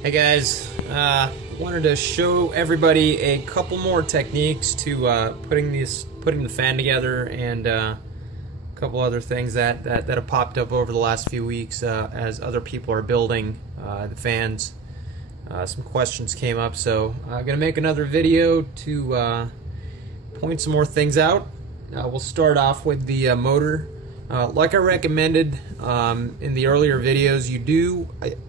Hey guys, wanted to show everybody a couple more techniques to putting the fan together, and a couple other things that have popped up over the last few weeks as other people are building the fans. Some questions came up, so I'm gonna make another video to point some more things out. We'll start off with the motor. Like I recommended in the earlier videos,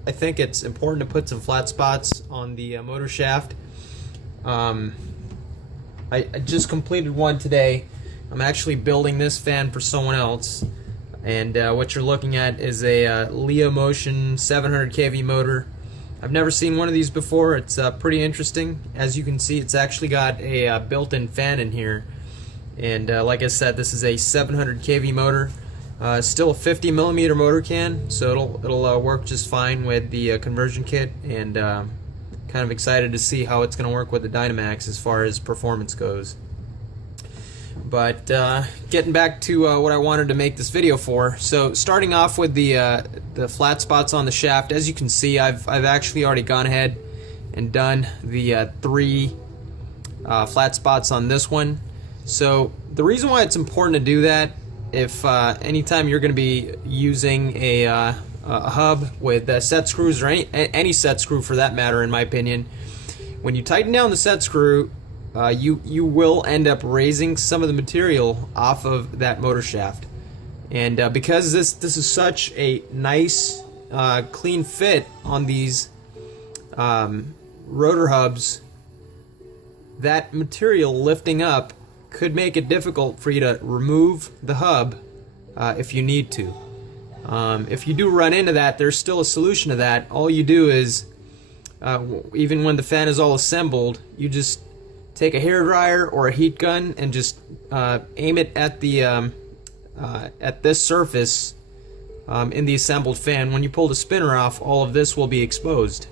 I think it's important to put some flat spots on the motor shaft. I just completed one today. I'm actually building this fan for someone else, and what you're looking at is a Leo Motion 700 kV motor. I've never seen one of these before. It's pretty interesting. As you can see, it's actually got a built-in fan in here, and like I said, this is a 700 kV motor. Still a 50 millimeter motor can, so it'll work just fine with the conversion kit, and kind of excited to see how it's going to work with the Dynamax as far as performance goes. But getting back to what I wanted to make this video for, so starting off with the flat spots on the shaft. As you can see, I've actually already gone ahead and done the three flat spots on this one. So the reason why it's important to do that, if anytime you're going to be using a hub with set screws, or any set screw for that matter, in my opinion, when you tighten down the set screw, you will end up raising some of the material off of that motor shaft. And because this is such a nice clean fit on these rotor hubs, that material lifting up could make it difficult for you to remove the hub if you need to. If you do run into that, there's still a solution to that. All you do is, even when the fan is all assembled, you just take a hairdryer or a heat gun and just aim it at the at this surface in the assembled fan. When you pull the spinner off, all of this will be exposed,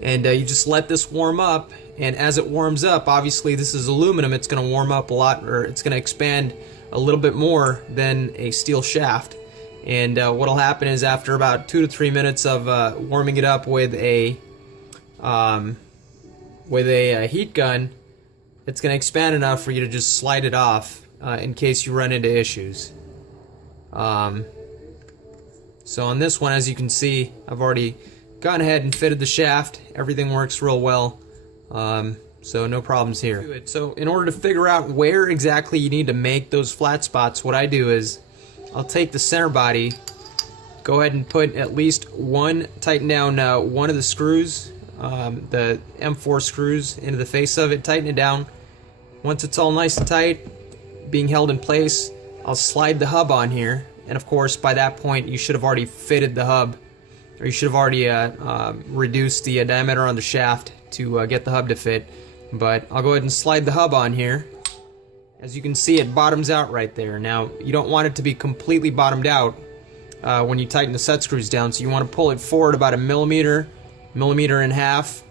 and you just let this warm up. And as it warms up, obviously this is aluminum, it's going to warm up a lot, or it's going to expand a little bit more than a steel shaft. And what'll happen is, after about 2 to 3 minutes of warming it up with a heat gun, it's going to expand enough for you to just slide it off in case you run into issues. So on this one, as you can see, I've already gone ahead and fitted the shaft. Everything works real well. So no problems here. So in order to figure out where exactly you need to make those flat spots, what I do is I'll take the center body, go ahead and put at least one, tighten down one of the screws, the M4 screws, into the face of it, tighten it down. Once it's all nice and tight, being held in place, I'll slide the hub on here, and of course by that point you should have already fitted the hub, or you should have already reduced the diameter on the shaft to get the hub to fit. But I'll go ahead and slide the hub on here. As you can see, it bottoms out right there. Now, you don't want it to be completely bottomed out when you tighten the set screws down, so you want to pull it forward about a millimeter and a half,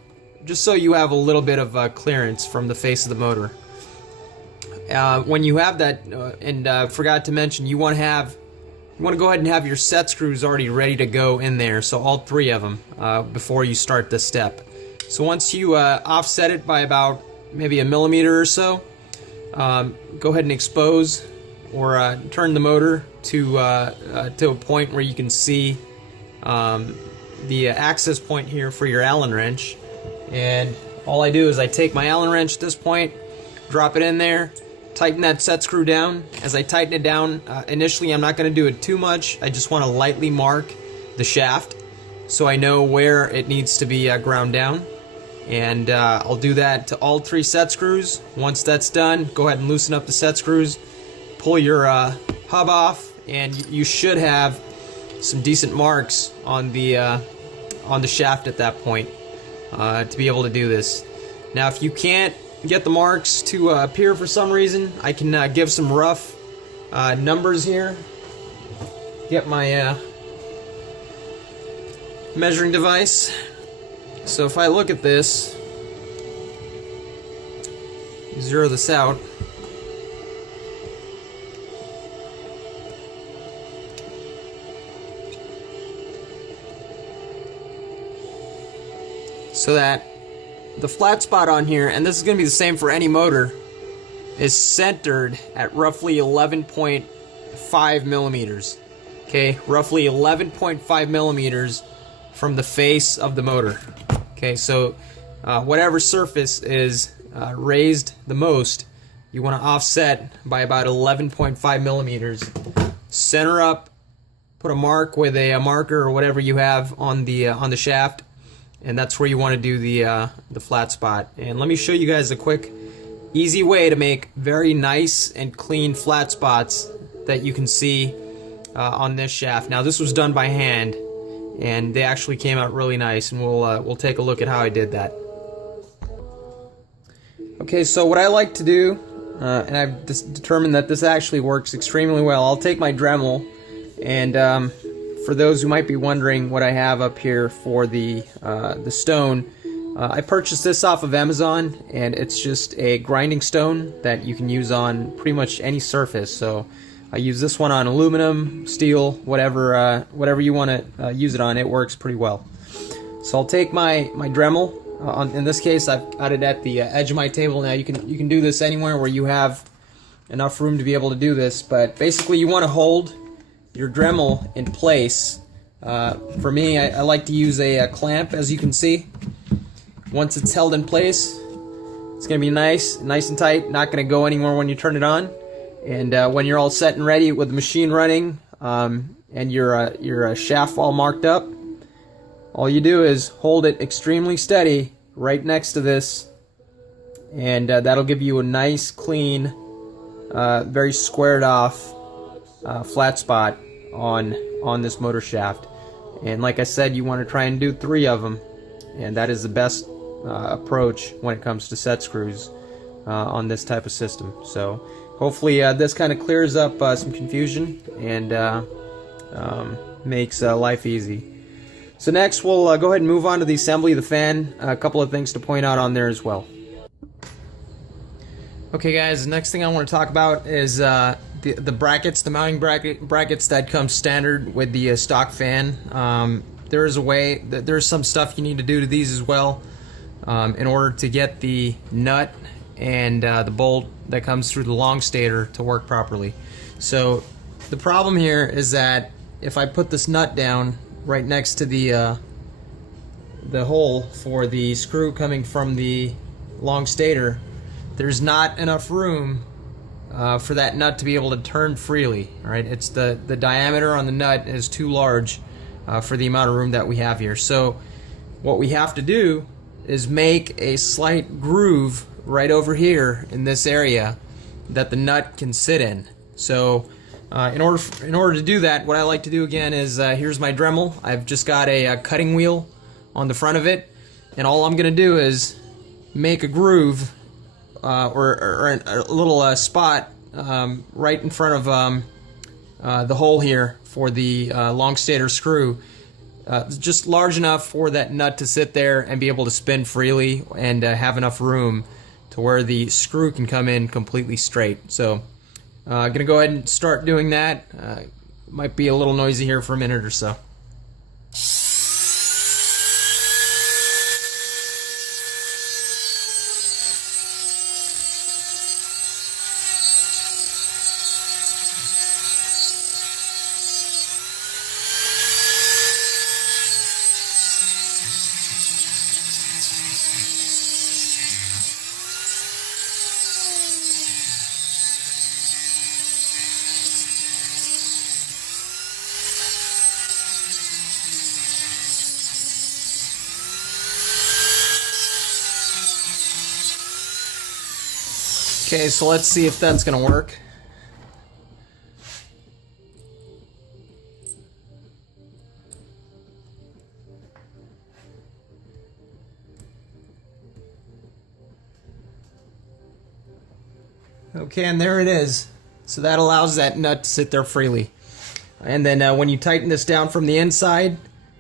just so you have a little bit of clearance from the face of the motor. When you have that, and forgot to mention, you want to go ahead and have your set screws already ready to go in there, so all three of them, before you start this step. So once you offset it by about maybe a millimeter or so, go ahead and expose or turn the motor to a point where you can see the access point here for your Allen wrench. And all I do is I take my Allen wrench at this point, drop it in there, tighten that set screw down. As I tighten it down, initially I'm not going to do it too much. I just want to lightly mark the shaft so I know where it needs to be ground down. And I'll do that to all three set screws. Once that's done, go ahead and loosen up the set screws, pull your hub off, and you should have some decent marks on the shaft at that point to be able to do this. Now, if you can't get the marks to appear for some reason, I can give some rough numbers here. Get my measuring device. So if I look at this, zero this out, so that the flat spot on here, and this is going to be the same for any motor, is centered at roughly 11.5 millimeters. Okay, roughly 11.5 millimeters from the face of the motor. Okay, so whatever surface is raised the most, you want to offset by about 11.5 millimeters. Center up, put a mark with a marker or whatever you have on the shaft, and that's where you want to do the flat spot. And let me show you guys a quick, easy way to make very nice and clean flat spots that you can see on this shaft. Now this was done by hand, and they actually came out really nice, and we'll take a look at how I did that. Okay, so what I like to do, and I've determined that this actually works extremely well. I'll take my Dremel, and for those who might be wondering what I have up here for the stone, I purchased this off of Amazon, and it's just a grinding stone that you can use on pretty much any surface. So I use this one on aluminum, steel, whatever you want to use it on. It works pretty well. So I'll take my Dremel. In this case, I've got it at the edge of my table. Now you can do this anywhere where you have enough room to be able to do this. But basically, you want to hold your Dremel in place. For me, I like to use a clamp, as you can see. Once it's held in place, it's going to be nice and tight. Not going to go anywhere when you turn it on. And when you're all set and ready with the machine running, and your shaft all marked up, all you do is hold it extremely steady right next to this, and that'll give you a nice, clean, very squared off flat spot on this motor shaft. And like I said, you want to try and do 3 of them, and that is the best approach when it comes to set screws on this type of system. So hopefully this kind of clears up some confusion and makes life easy. So next we'll go ahead and move on to the assembly of the fan. A couple of things to point out on there as well. Okay guys, the next thing I want to talk about is the brackets, the mounting brackets that come standard with the stock fan. There is a way, there's some stuff you need to do to these as well in order to get the nut and the bolt that comes through the long stator to work properly. So the problem here is that if I put this nut down right next to the hole for the screw coming from the long stator, there's not enough room for that nut to be able to turn freely. All right, it's the diameter on the nut is too large for the amount of room that we have here. So what we have to do is make a slight groove right over here in this area that the nut can sit in. So in order to do that, what I like to do again is here's my Dremel. I've just got a cutting wheel on the front of it, and all I'm gonna do is make a groove or a little spot right in front of the hole here for the long stator screw, just large enough for that nut to sit there and be able to spin freely and have enough room to where the screw can come in completely straight. So I'm gonna go ahead and start doing that. Might be a little noisy here for a minute or so. Okay, so let's see if that's gonna work. Okay, and there it is. So that allows that nut to sit there freely. And then when you tighten this down from the inside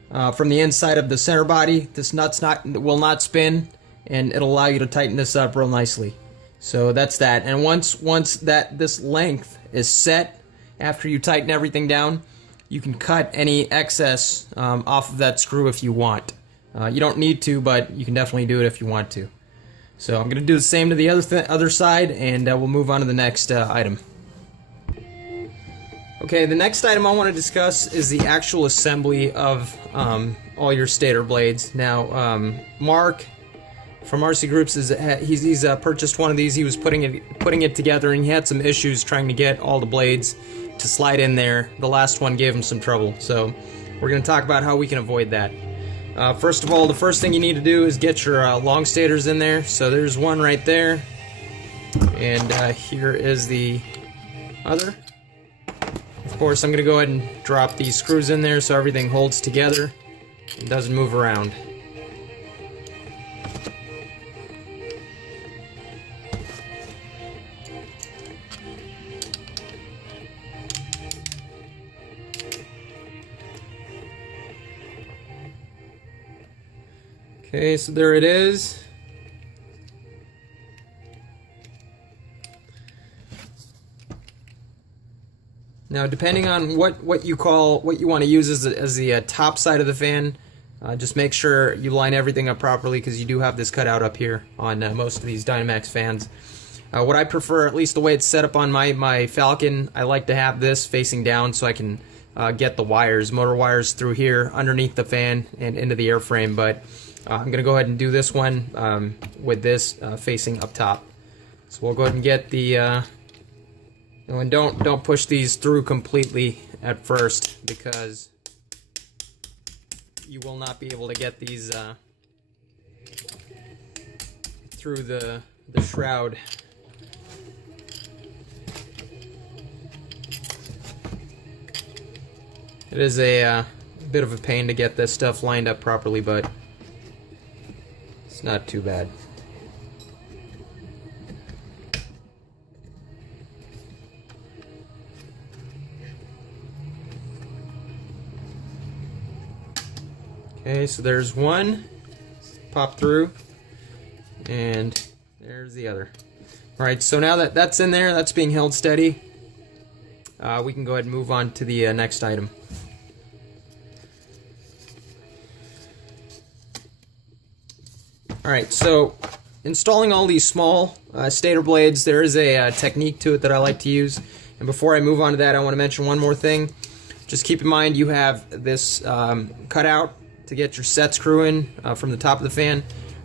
of the center body, this nut's will not spin, and it'll allow you to tighten this up real nicely. So that's that. And once this length is set, after you tighten everything down, you can cut any excess off of that screw if you want. You don't need to, but you can definitely do it if you want to. So I'm going to do the same to the other side, and we'll move on to the next item. Okay, the next item I want to discuss is the actual assembly of all your stator blades. Now, Mark from RC Groups he's purchased one of these. He was putting it together, and he had some issues trying to get all the blades to slide in there. The last one gave him some trouble, so we're going to talk about how we can avoid that. First of all, the first thing you need to do is get your long stators in there. So there's one right there, and here is the other. Of course, I'm going to go ahead and drop these screws in there so everything holds together and doesn't move around. Okay, so there it is. Now, depending on what you want to use as the top side of the fan, just make sure you line everything up properly, because you do have this cutout up here on most of these Dynamax fans. What I prefer, at least the way it's set up on my Falcon, I like to have this facing down so I can get the motor wires through here underneath the fan and into the airframe. But I'm going to go ahead and do this one with this facing up top. So we'll go ahead and get the... and don't push these through completely at first, because you will not be able to get these through the shroud. It is a bit of a pain to get this stuff lined up properly, but it's not too bad. Okay, so there's one, pop through, and there's the other. Alright, so now that that's in there, that's being held steady, we can go ahead and move on to the next item. Alright, so installing all these small stator blades, there is a technique to it that I like to use. And before I move on to that, I want to mention one more thing. Just keep in mind you have this cutout to get your set screw in from the top of the fan.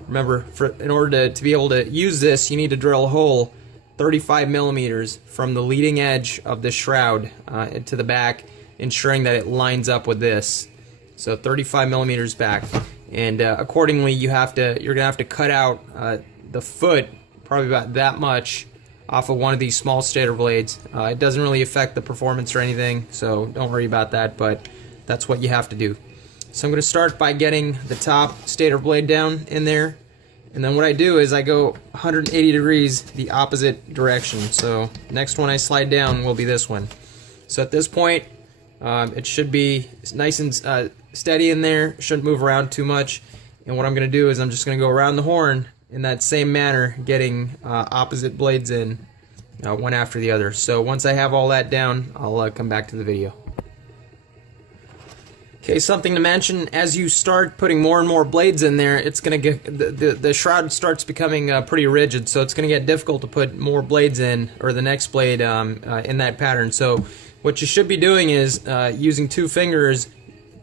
Remember, in order to be able to use this, you need to drill a hole 35 millimeters from the leading edge of the shroud to the back, ensuring that it lines up with this. So 35 millimeters back, and accordingly, you're gonna have to cut out the foot probably about that much off of one of these small stator blades. It doesn't really affect the performance or anything, so don't worry about that. But that's what you have to do. So I'm going to start by getting the top stator blade down in there, and then what I do is I go 180 degrees the opposite direction. So next one I slide down will be this one. So at this point, it should be nice and steady in there, shouldn't move around too much. And what I'm going to do is I'm just going to go around the horn in that same manner, getting opposite blades in, one after the other. So once I have all that down, I'll come back to the video. Okay, something to mention, as you start putting more and more blades in there, it's going to get, the shroud starts becoming pretty rigid, so it's going to get difficult to put more blades in, or the next blade in that pattern. So what you should be doing is, using two fingers,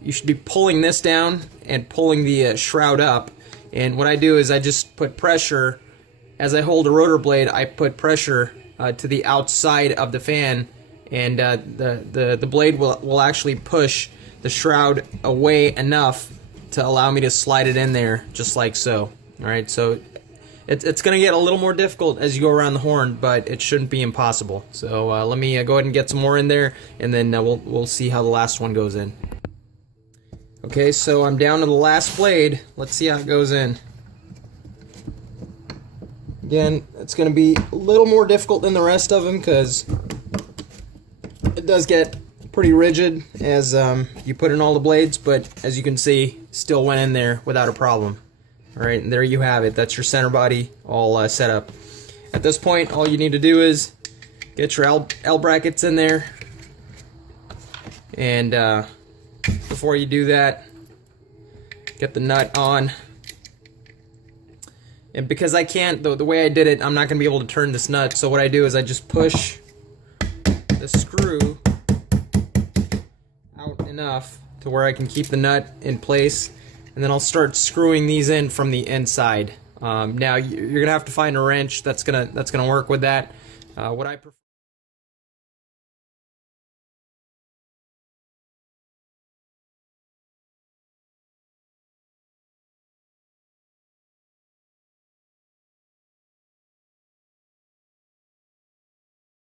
you should be pulling this down and pulling the shroud up. And what I do is I just put pressure, as I hold a rotor blade, I put pressure to the outside of the fan, and the blade will actually push the shroud away enough to allow me to slide it in there, just like so. Alright, so it's going to get a little more difficult as you go around the horn, but it shouldn't be impossible. So let me go ahead and get some more in there, and then we'll see how the last one goes in. Okay, so I'm down to the last blade. Let's see how it goes in. Again, it's going to be a little more difficult than the rest of them, because it does get pretty rigid as you put in all the blades, but as you can see, still went in there without a problem. Alright, and there you have it. That's your center body all set up. At this point, all you need to do is get your L brackets in there, and before you do that, get the nut on. And because I can't, the way I did it, I'm not going to be able to turn this nut. So what I do is I just push the screw out enough to where I can keep the nut in place. And then I'll start screwing these in from the inside. Now you're going to have to find a wrench that's gonna work with that. What I prefer